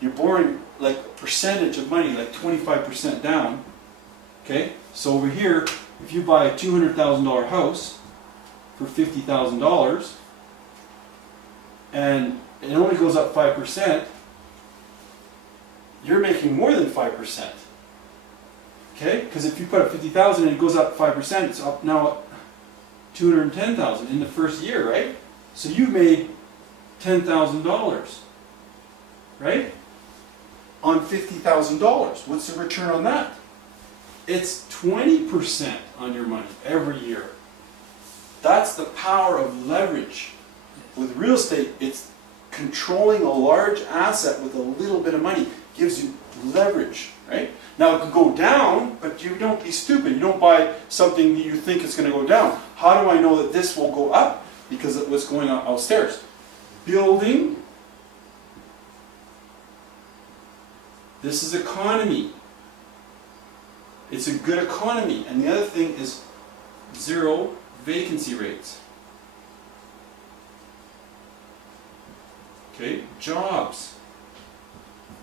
You're borrowing like a percentage of money, like 25% down. Okay, so over here, if you buy a $200,000 house for $50,000, and it only goes up 5%, you're making more than 5%. Okay, because if you put up 50,000 and it goes up 5%, it's up now 210,000 in the first year, right? So you made $10,000, right? On $50,000. What's the return on that? It's 20% on your money every year. That's the power of leverage. With real estate, it's controlling a large asset with a little bit of money. Gives you leverage, right? Now it can go down, but you don't be stupid. You don't buy something that you think is going to go down. How do I know that this will go up? Because of what's going on upstairs. Building. This is economy. It's a good economy. And the other thing is zero vacancy rates. Okay, jobs.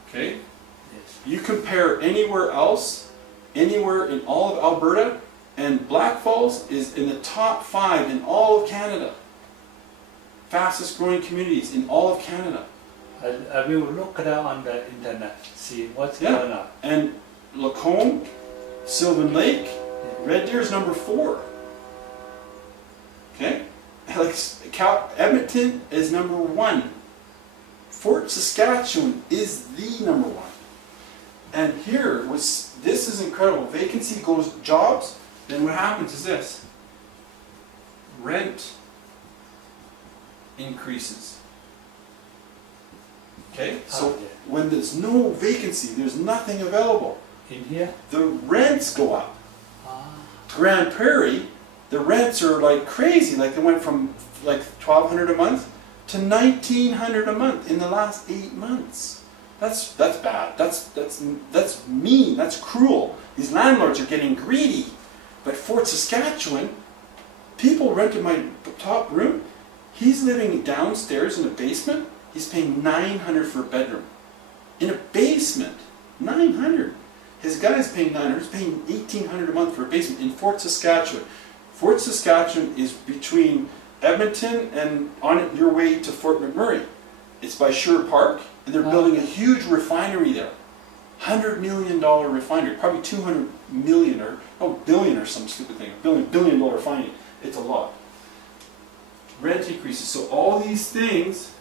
Okay, yes. You compare anywhere else, anywhere in all of Alberta, and Blackfalds is in the top 5 in all of Canada. Fastest growing communities in all of Canada. I will look it up on the internet, see what's going on. And Lacombe, Sylvan Lake, Red Deer is number 4. Okay, like Edmonton is number 1. Fort Saskatchewan is the number 1. And here was this is incredible. Vacancy goes jobs. Then what happens is this: rent increases. Okay, so when there's no vacancy, there's nothing available. In here, the rents go up. Grand Prairie, the rents are like crazy. Like they went from like $1,200 a month to $1,900 a month in the last 8 months. That's bad. That's mean. That's cruel. These landlords are getting greedy. But Fort Saskatchewan, people rented my top room. He's living downstairs in a basement. He's paying $900 for a bedroom. In a basement, $900. His guy's paying $900. He's paying $1,800 a month for a basement in Fort Saskatchewan. Fort Saskatchewan is between Edmonton and on your way to Fort McMurray. It's by Sherwood Park, and they're building a huge refinery there. $100 million refinery, probably 200 million or billion or some stupid thing. Billion dollar refinery. It's a lot. Rent increases. So all these things,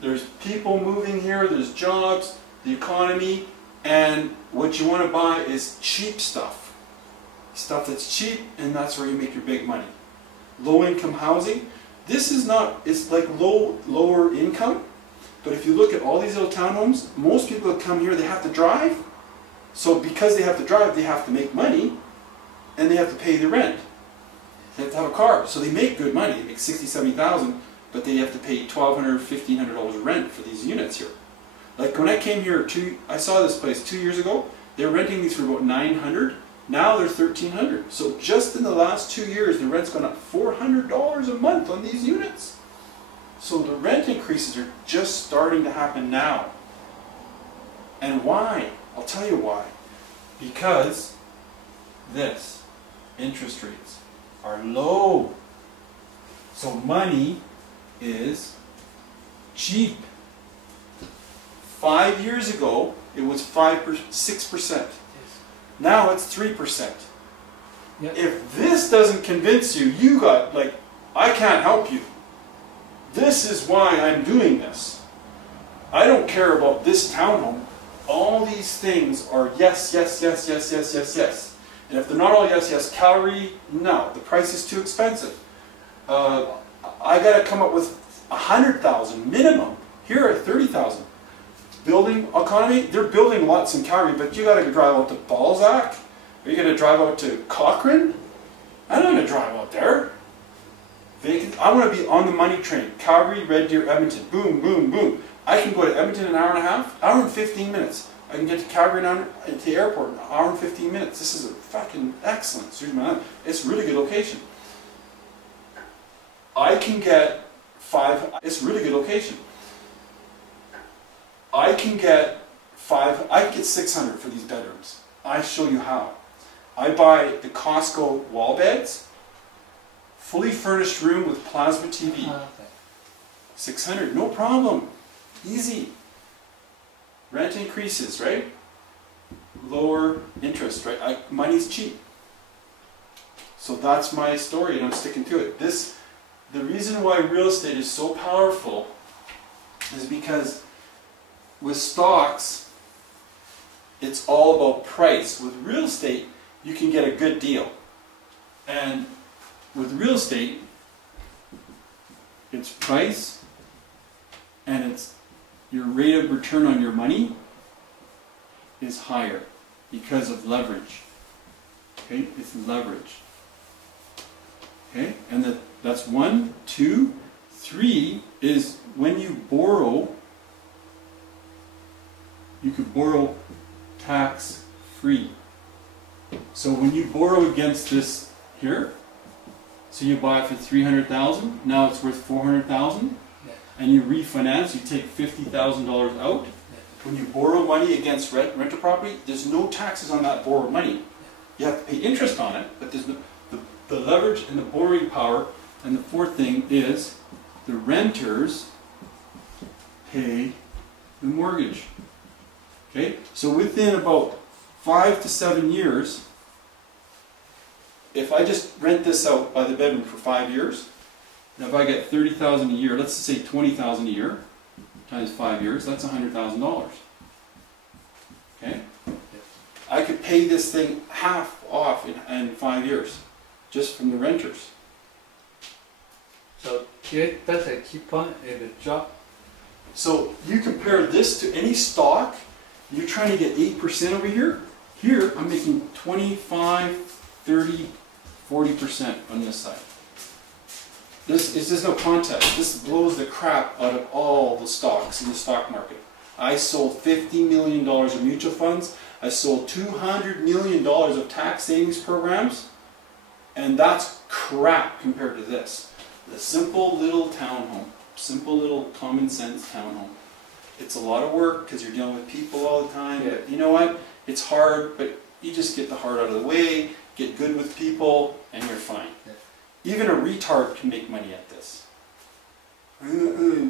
there's people moving here, there's jobs, the economy, and what you want to buy is cheap stuff. Stuff that's cheap, and that's where you make your big money. Low-income housing. This is not, it's like lower income, but if you look at all these little townhomes, most people that come here, they have to drive. So because they have to drive, they have to make money, and they have to pay the rent. They have to have a car, so they make good money. They make $60,000, $70,000, but they have to pay $1,200, $1,500 rent for these units here. Like when I came here, I saw this place 2 years ago. They were renting these for about $900. Now they're $1,300. So just in the last 2 years, the rent's gone up $400 a month on these units. So the rent increases are just starting to happen now. And why? I'll tell you why. Because interest rates are low. So money is cheap. 5 years ago, it was 6%. Now it's 3%. Yep. If this doesn't convince you, I can't help you. This is why I'm doing this. I don't care about this townhome. All these things are yes, yes, yes, yes, yes, yes, yes. And if they're not all yes, yes, Calgary, no, the price is too expensive. I got to come up with $100,000 minimum. Here at $30,000. Building economy, they're building lots in Calgary, but you got to drive out to Balzac. Are you going to drive out to Cochrane? I'm not going to drive out there. I want to be on the money train. Calgary, Red Deer, Edmonton. Boom, boom, boom. I can go to Edmonton in an hour and a half, hour and 15 minutes. I can get to Calgary to the airport in an hour and 15 minutes. This is a fucking excellent. It's a really good location. I can get it's a really good location. I can get I can get 600 for these bedrooms. I show you how. I buy the Costco wall beds, fully furnished room with plasma TV. Okay. 600, no problem. Easy. Rent increases, right? Lower interest, right? Money's cheap. So that's my story, and I'm sticking to it. The reason why real estate is so powerful is because with stocks, it's all about price. With real estate, you can get a good deal. And with real estate, it's price and it's your rate of return on your money is higher because of leverage. Okay, it's leverage. Okay, and that's 1, 2, 3 is when you borrow, you could borrow tax free. So when you borrow against this here, so you buy it for 300,000, now it's worth 400,000, and you refinance, you take $50,000 out. When you borrow money against rental property, there's no taxes on that borrowed money. You have to pay interest on it, but there's the leverage and the borrowing power. And the fourth thing is the renters pay the mortgage. Okay, so within about 5 to 7 years, if I just rent this out by the bedroom for 5 years, and if I get $30,000 a year, let's say $20,000 a year times 5 years, that's $100,000. Okay, I could pay this thing half off in 5 years, just from the renters. So here, that's a key point in the job. So you compare this to any stock, you're trying to get 8% over here. Here, I'm making 25, 30, 40% on this side. There's no contest. This blows the crap out of all the stocks in the stock market. I sold $50 million of mutual funds. I sold $200 million of tax savings programs. And that's crap compared to this. The simple little townhome. Simple little common sense townhome. It's a lot of work because you're dealing with people all the time. Yeah. But you know what? It's hard, but you just get the hard out of the way, get good with people, and you're fine. Yeah. Even a retard can make money at this. You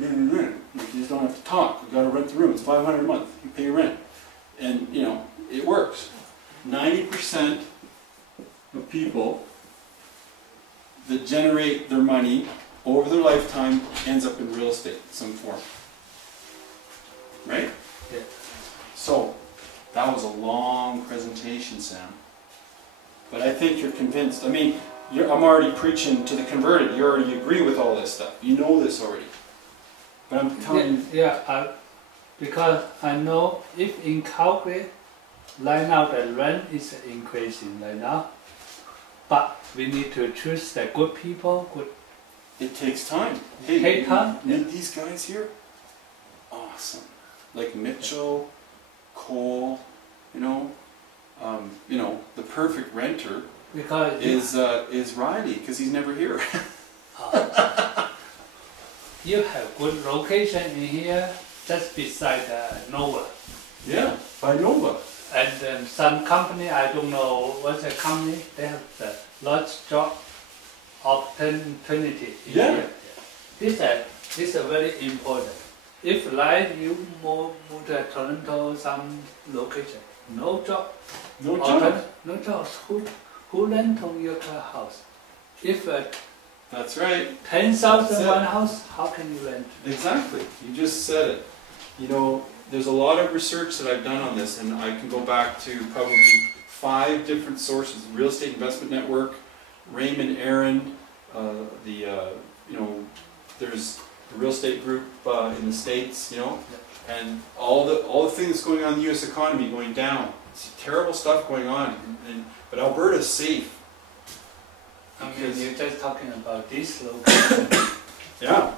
just don't have to talk. You got to rent the room. It's $500 a month. You pay rent, and you know it works. 90% of people that generate their money over their lifetime ends up in real estate in some form. Right? Yeah. So, that was a long presentation, Sam. But I think you're convinced. I mean, I'm already preaching to the converted. You already agree with all this stuff. You know this already. But I'm telling you. Yeah, because I know if in Calgary, right now the rent is increasing right now. But we need to choose the good people. It takes time. Hey, take time. Meet these guys here. Awesome. Like Mitchell, Cole, you know, the perfect renter because is Riley because he's never here. You have good location in here, just beside Nova. Yeah, by Nova. And then some company, I don't know what's the company, they have the large job opportunity in here. This is very important. If like you move to Toronto, some location, no job. No job. No jobs. Who rent your house? If that's right. 10,000 one house, how can you rent? Exactly. You just said it. You know, there's a lot of research that I've done on this, and I can go back to probably 5 different sources: Real Estate Investment Network, Raymond Aaron, there's the real estate group in the States, and all the things that's going on in the U.S. economy going down. It's terrible stuff going on, but Alberta's safe. I mean, you're just talking about this location. Yeah.